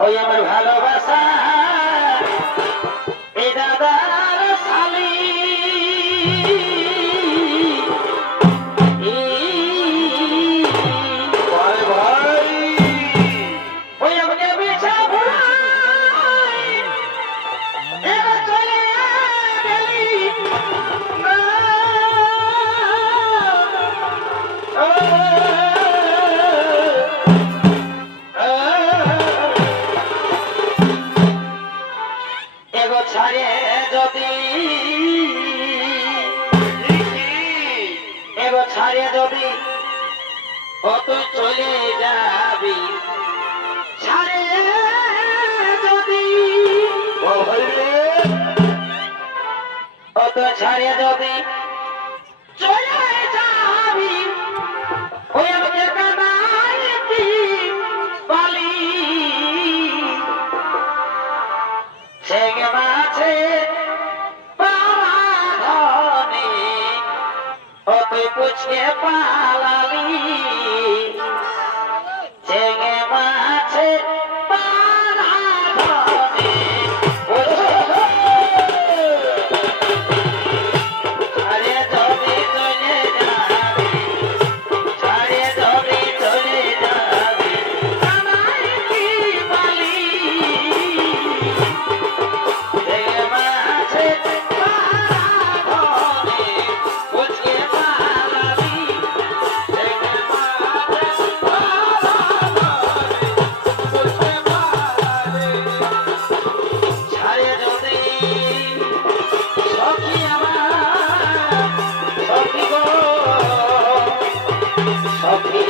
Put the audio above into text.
ওই আমার ভালোবাসা। এ দাদার শালী। এবছরে যদি এবছরে যদি ও তুই চলে যাবি? সারে যদি ও হইবে ও তো ছাড়ে যদি চলে বুঝে পালাল। সবই